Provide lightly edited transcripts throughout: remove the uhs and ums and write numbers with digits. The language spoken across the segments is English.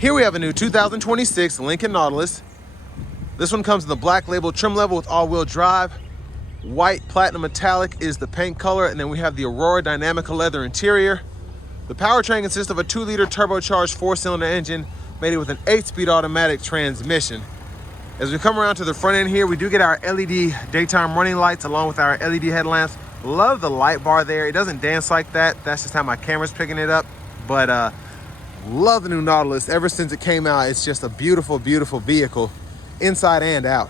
Here we have a new 2026 Lincoln Nautilus. This one comes in the black label trim level with all-wheel drive. White platinum metallic is the paint color, and then we have the Aurora Dynamica leather interior. The powertrain consists of a 2-liter turbocharged 4-cylinder engine mated with an 8-speed automatic transmission. As we come around to the front end here, we do get our LED daytime running lights along with our LED headlamps. Love the light bar there. It doesn't dance like that. That's just how my camera's picking it up. But love the new Nautilus. Ever since it came out, it's just a beautiful, beautiful vehicle inside and out.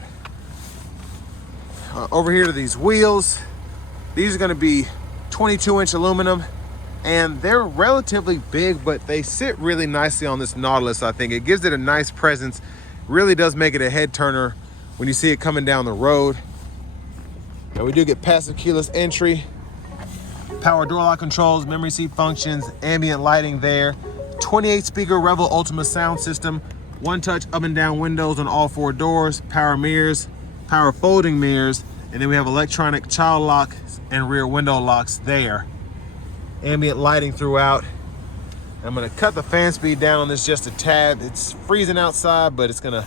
Over here to these wheels. These are gonna be 22-inch aluminum, and they're relatively big, but they sit really nicely on this Nautilus, I think. It gives it a nice presence. Really does make it a head turner when you see it coming down the road. Now we do get passive keyless entry, power door lock controls, memory seat functions, ambient lighting there, 28 speaker Revel Ultima sound system, one touch up and down windows on all 4 doors, power mirrors, power folding mirrors, and then we have electronic child lock and rear window locks there. Ambient lighting throughout. I'm gonna cut the fan speed down on this just a tad. It's freezing outside, but it's gonna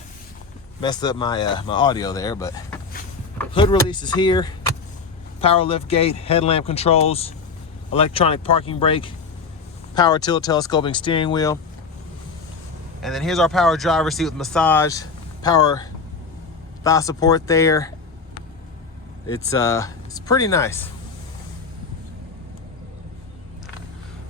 mess up my my audio there. But hood release is here, power lift gate, headlamp controls, electronic parking brake, power tilt telescoping steering wheel. And then here's our power driver seat with massage, power thigh support there. It's pretty nice.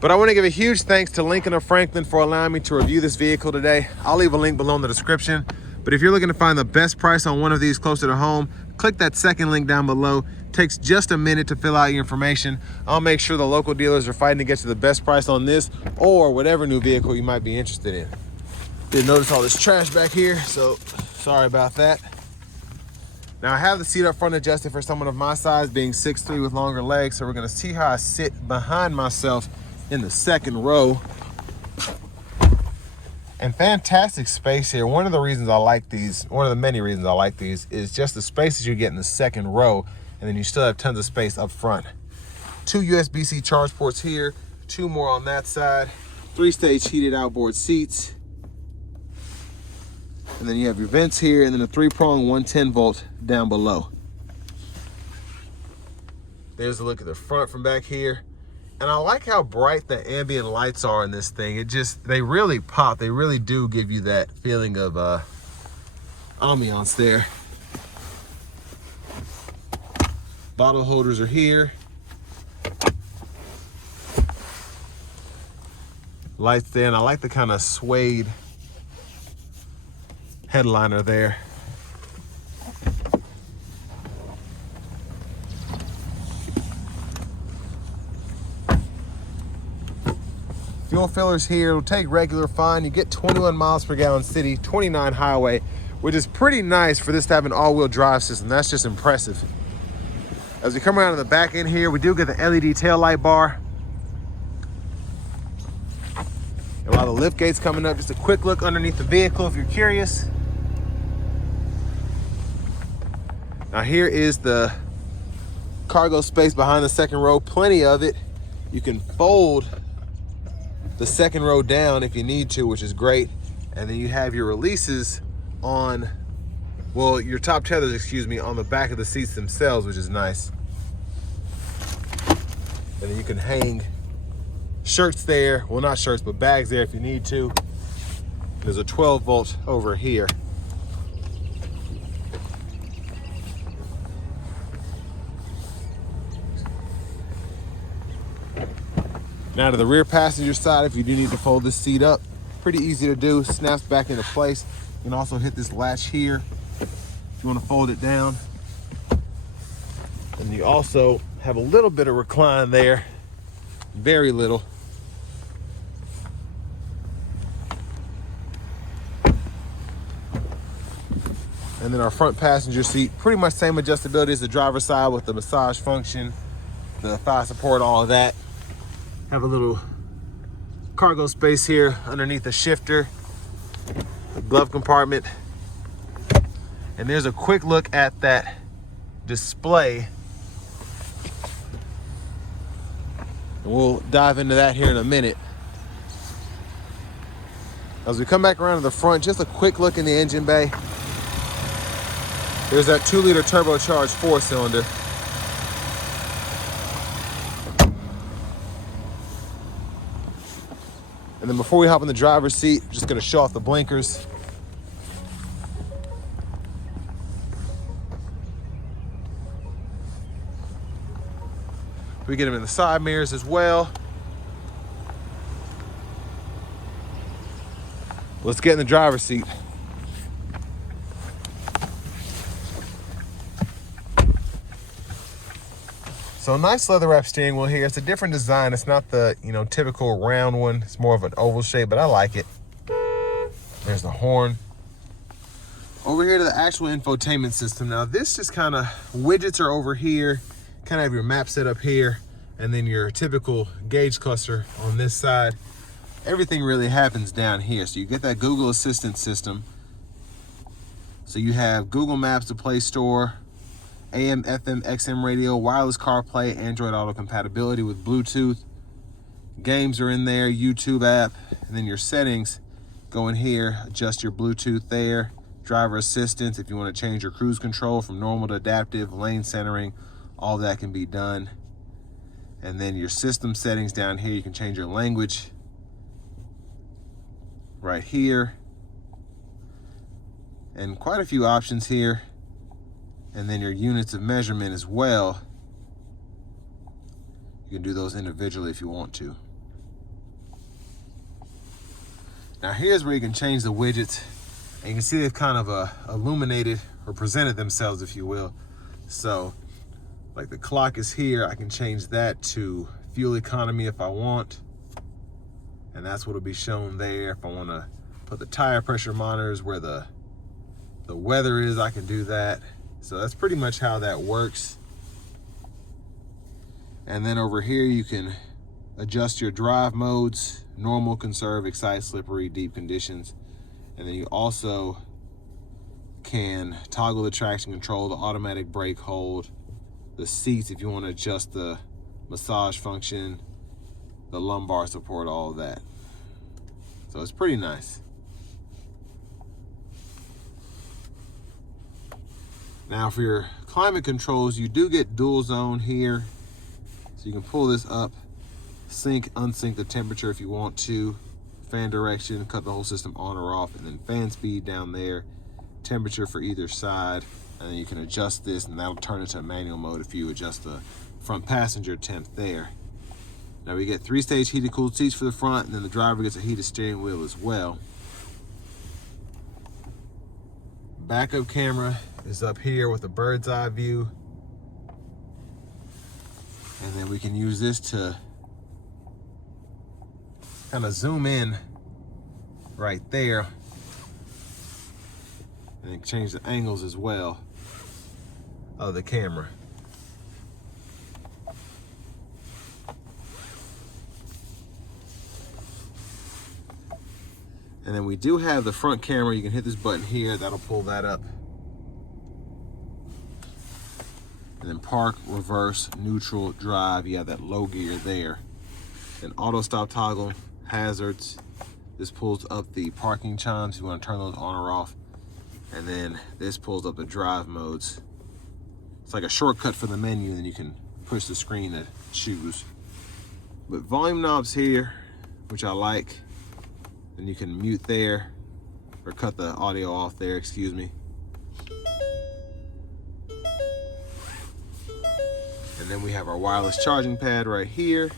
But I want to give a huge thanks to Lincoln of Franklin for allowing me to review this vehicle today. I'll leave a link below in the description. But if you're looking to find the best price on one of these closer to home, click that second link down below. It takes just a minute to fill out your information. I'll make sure the local dealers are fighting to get you the best price on this or whatever new vehicle you might be interested in. Did notice all this trash back here, so sorry about that. Now I have the seat up front adjusted for someone of my size, being 6'3" with longer legs, so we're gonna see how I sit behind myself in the second row. And fantastic space here. One of the reasons I like these, one of the many reasons I like these, is just the spaces you get in the second row, and then you still have tons of space up front. 2 USB-C charge ports here, 2 more on that side, 3-stage heated outboard seats. And then you have your vents here, and then a 3-prong 110 volt down below. There's a look at the front from back here. And I like how bright the ambient lights are in this thing. They really pop. They really do give you that feeling of ambiance there. Bottle holders are here. Lights there, and I like the kind of suede headliner there. Fuel fillers here, it'll take regular fine. You get 21 miles per gallon city, 29 highway, which is pretty nice for this to have an all-wheel drive system. That's just impressive. As we come around to the back end here, we do get the LED tail light bar. And while the lift gate's coming up, just a quick look underneath the vehicle if you're curious. Now here is the cargo space behind the second row, plenty of it. You can fold the second row down if you need to, which is great. And then you have your releases on, well, your top tethers, excuse me, on the back of the seats themselves, which is nice. And then you can hang shirts there, well, not shirts, but bags there if you need to. There's a 12 volt over here. Now to the rear passenger side, if you do need to fold this seat up, pretty easy to do, snaps back into place. You can also hit this latch here if you want to fold it down. And you also have a little bit of recline there, very little. And then our front passenger seat, pretty much same adjustability as the driver's side with the massage function, the thigh support, all of that. Have a little cargo space here underneath the shifter, the glove compartment. And there's a quick look at that display. And we'll dive into that here in a minute. As we come back around to the front, just a quick look in the engine bay. There's that 2-liter turbocharged 4-cylinder. And then before we hop in the driver's seat, I'm just gonna show off the blinkers. We get them in the side mirrors as well. Let's get in the driver's seat. So nice leather wrap steering wheel here. It's a different design. It's not the typical round one. It's more of an oval shape, but I like it. There's the horn. Over here to the actual infotainment system. Now this just kind of, widgets are over here. Kind of have your map set up here, and then your typical gauge cluster on this side. Everything really happens down here. So you get that Google Assistant system. So you have Google Maps, the Play Store, AM, FM, XM radio, wireless CarPlay, Android Auto compatibility with Bluetooth. Games are in there, YouTube app, and then your settings go in here, adjust your Bluetooth there, driver assistance, if you want to change your cruise control from normal to adaptive, lane centering, all that can be done. And then your system settings down here, you can change your language right here. And quite a few options here. And then your units of measurement as well. You can do those individually if you want to. Now here's where you can change the widgets. And you can see they've kind of illuminated or presented themselves, if you will. So like the clock is here, I can change that to fuel economy if I want. And that's what will be shown there. If I want to put the tire pressure monitors where the weather is, I can do that. So that's pretty much how that works. And then over here, you can adjust your drive modes: normal, conserve, excite, slippery, deep conditions. And then you also can toggle the traction control, the automatic brake hold, the seats if you want to adjust the massage function, the lumbar support, all of that. So it's pretty nice. Now for your climate controls, you do get dual zone here. So you can pull this up, sync, unsync the temperature if you want to, fan direction, cut the whole system on or off, and then fan speed down there, temperature for either side. And then you can adjust this, and that'll turn into manual mode if you adjust the front passenger temp there. Now we get 3-stage heated cooled seats for the front, and then the driver gets a heated steering wheel as well. Backup camera is up here with a bird's eye view. And then we can use this to kind of zoom in right there. And then change the angles as well of the camera. And then we do have the front camera. You can hit this button here, that'll pull that up. And then park, reverse, neutral, drive, you have that low gear there. Then auto stop toggle, hazards. This pulls up the parking chimes, you want to turn those on or off. And then this pulls up the drive modes. It's like a shortcut for the menu, and then you can push the screen to choose. But volume knobs here, which I like. Then you can mute there, or cut the audio off there, excuse me. And then we have our wireless charging pad right here.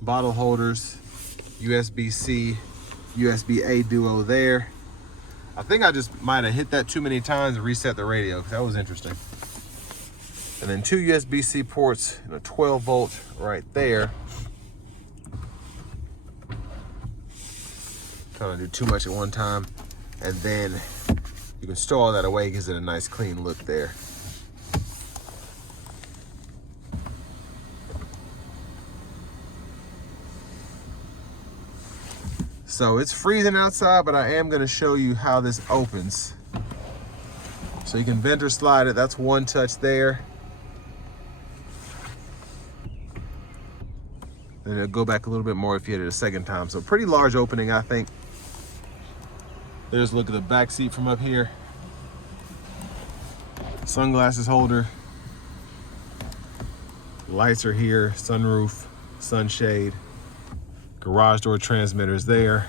Bottle holders, USB-C, USB-A duo there. I think I just might have hit that too many times and reset the radio, because that was interesting. And then 2 USB-C ports and a 12-volt right there. Trying to do too much at one time. And then you can store all that away, gives it a nice clean look there. So it's freezing outside, but I am going to show you how this opens. So you can vent or slide it. That's one touch there. And it'll go back a little bit more if you hit it a second time. So pretty large opening, I think. There's a look at the back seat from up here. Sunglasses holder. Lights are here, sunroof, sunshade. Garage door transmitters there.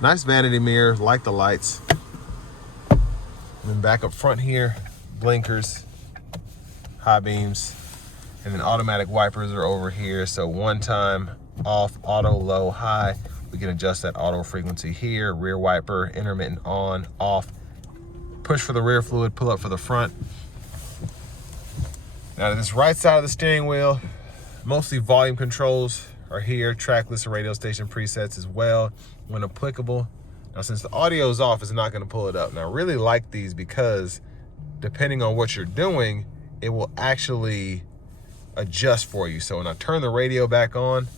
Nice vanity mirror, like the lights. And then back up front here, blinkers, high beams, and then automatic wipers are over here. So one time off, auto, low, high. We can adjust that auto frequency here. Rear wiper, intermittent on, off. Push for the rear fluid, pull up for the front. Now to this right side of the steering wheel, mostly volume controls are here. Track list and radio station presets as well, when applicable. Now since the audio is off, it's not gonna pull it up. Now I really like these because depending on what you're doing, it will actually adjust for you. So when I turn the radio back on,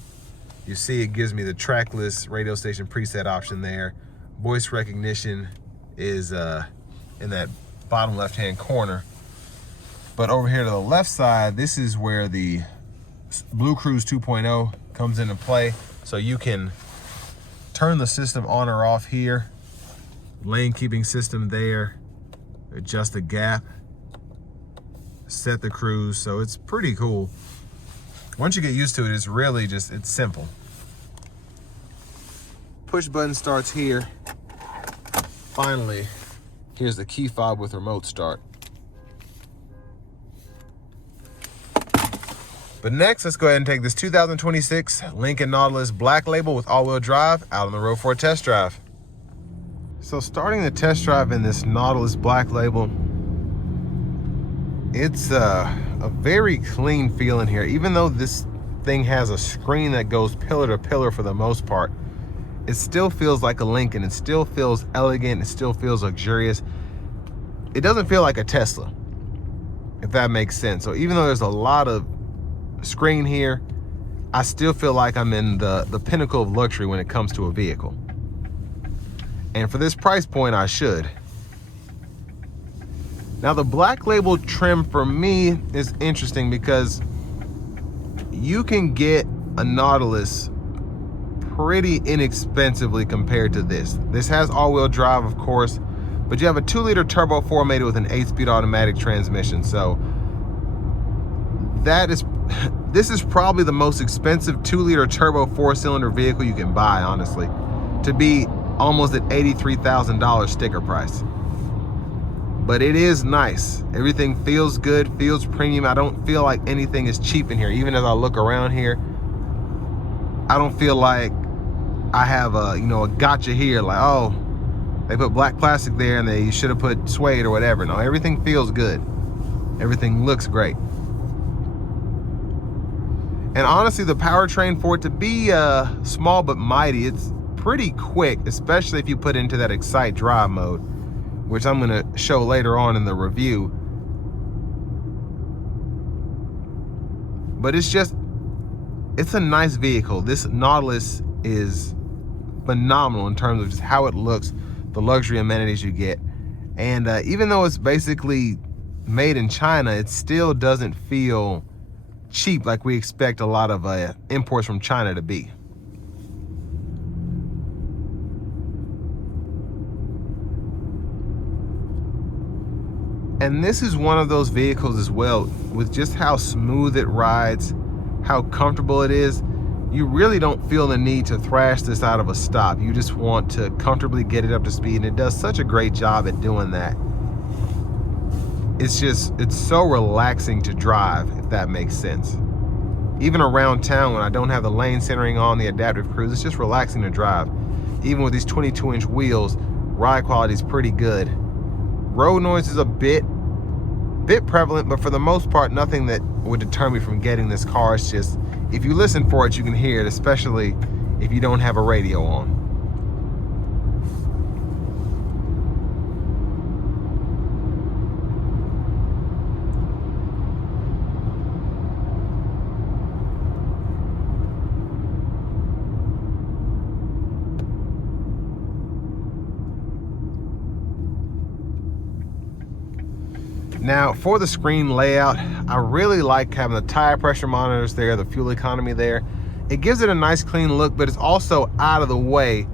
you see it gives me the track list radio station preset option there. Voice recognition is in that bottom left-hand corner. But over here to the left side, this is where the Blue Cruise 2.0 comes into play. So you can turn the system on or off here. Lane keeping system there. Adjust the gap. Set the cruise. So it's pretty cool. Once you get used to it, it's really just, it's simple. Push button starts here. Finally, here's the key fob with remote start. But next, let's go ahead and take this 2026 Lincoln Nautilus Black Label with all-wheel drive out on the road for a test drive. So starting the test drive in this Nautilus Black Label, it's a very clean feel in here. Even though this thing has a screen that goes pillar to pillar for the most part, it still feels like a Lincoln. It still feels elegant. It still feels luxurious. It doesn't feel like a Tesla, if that makes sense. So even though there's a lot of screen here, I still feel like I'm in the pinnacle of luxury when it comes to a vehicle. And for this price point, I should. Now the Black Label trim for me is interesting because you can get a Nautilus pretty inexpensively compared to this. This has all-wheel drive, of course, but you have a 2-liter turbo 4-mated with an 8-speed automatic transmission. So this is probably the most expensive 2-liter turbo 4-cylinder vehicle you can buy, honestly, to be almost at $83,000 sticker price. But it is nice. Everything feels good, feels premium. I don't feel like anything is cheap in here. Even as I look around here, I don't feel like I have a gotcha here, like, oh, they put black plastic there and they should have put suede or whatever. No, everything feels good. Everything looks great. And honestly, the powertrain, for it to be small but mighty, it's pretty quick, especially if you put into that Excite drive mode, which I'm gonna show later on in the review. But it's a nice vehicle. This Nautilus is phenomenal in terms of just how it looks, the luxury amenities you get. And even though it's basically made in China, it still doesn't feel cheap like we expect a lot of imports from China to be. And this is one of those vehicles as well, with just how smooth it rides, how comfortable it is. You really don't feel the need to thrash this out of a stop. You just want to comfortably get it up to speed, and it does such a great job at doing that. It's so relaxing to drive, if that makes sense. Even around town, when I don't have the lane centering on, the adaptive cruise, it's just relaxing to drive. Even with these 22-inch wheels, ride quality is pretty good. Road noise is a bit prevalent, but for the most part, nothing that would deter me from getting this car. It's just, if you listen for it, you can hear it, especially if you don't have a radio on. Now for the screen layout, I really like having the tire pressure monitors there, the fuel economy there. It gives it a nice clean look, but it's also out of the way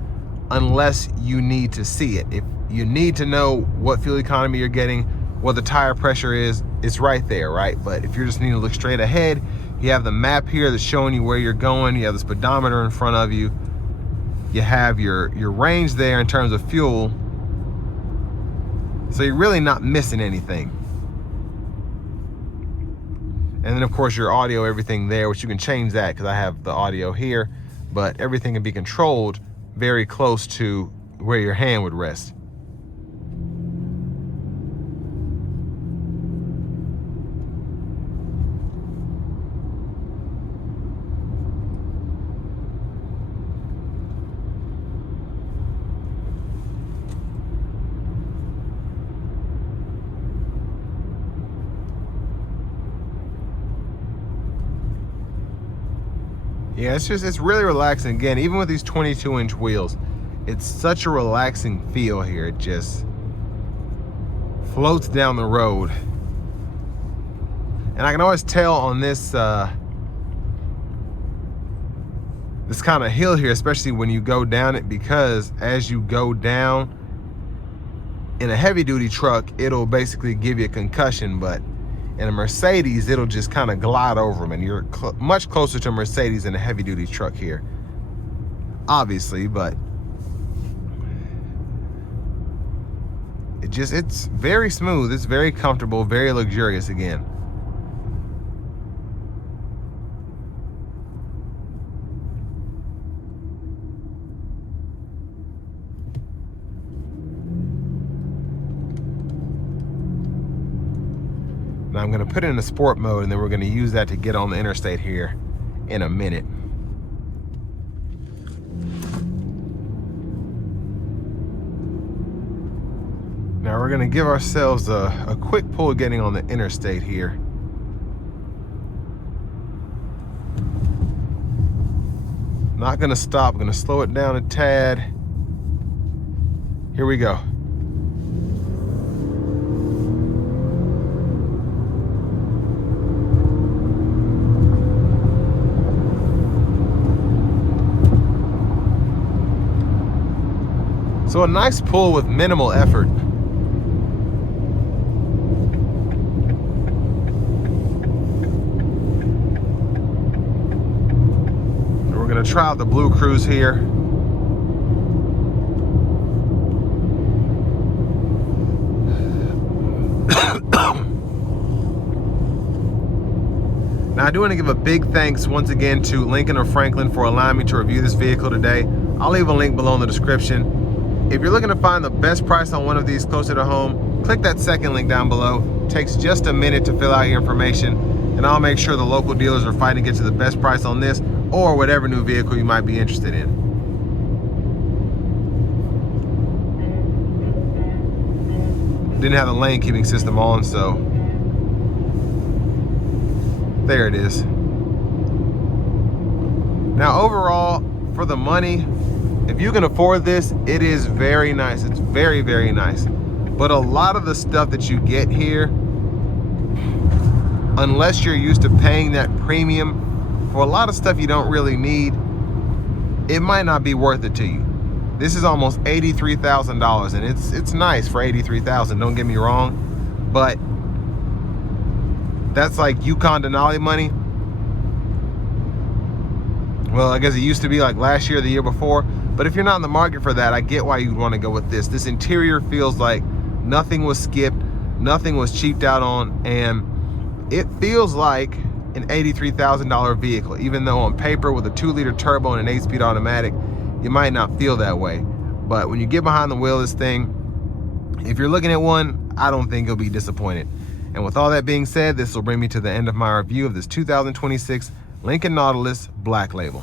unless you need to see it. If you need to know what fuel economy you're getting, what the tire pressure is, it's right there, right? But if you're just needing to look straight ahead, you have the map here that's showing you where you're going. You have the speedometer in front of you. You have your range there in terms of fuel. So you're really not missing anything. And then of course your audio, everything there, which you can change that because I have the audio here, but everything can be controlled very close to where your hand would rest. Yeah, it's really relaxing. Again, even with these 22-inch wheels, it's such a relaxing feel here. It just floats down the road. And I can always tell on this this kind of hill here, especially when you go down it, because as you go down in a heavy duty truck, it'll basically give you a concussion, but in a Mercedes, it'll just kind of glide over them, and you're much closer to a Mercedes than a heavy-duty truck here, obviously, but it's very smooth, it's very comfortable, very luxurious again. Now I'm going to put it in a sport mode, and then we're going to use that to get on the interstate here in a minute. Now we're going to give ourselves a quick pull getting on the interstate here. Not going to stop, I'm going to slow it down a tad. Here we go. So a nice pull with minimal effort. So we're gonna try out the Blue Cruise here. Now I do want to give a big thanks once again to Lincoln of Franklin for allowing me to review this vehicle today. I'll leave a link below in the description. If you're looking to find the best price on one of these closer to home, click that second link down below. It takes just a minute to fill out your information, and I'll make sure the local dealers are fighting to get you the best price on this or whatever new vehicle you might be interested in. Didn't have the lane keeping system on, so there it is. Now overall, for the money, if you can afford this, it is very nice. It's very, very nice. But a lot of the stuff that you get here, unless you're used to paying that premium for a lot of stuff you don't really need, it might not be worth it to you. This is almost $83,000, and it's nice for $83,000, don't get me wrong, but that's like Yukon Denali money. Well, I guess it used to be like last year or the year before. But if you're not in the market for that, I get why you'd want to go with this. This interior feels like nothing was skipped, nothing was cheaped out on, and it feels like an $83,000 vehicle. Even though on paper with a 2-liter turbo and an 8-speed automatic, you might not feel that way. But when you get behind the wheel of this thing, if you're looking at one, I don't think you'll be disappointed. And with all that being said, this will bring me to the end of my review of this 2026 Lincoln Nautilus Black Label.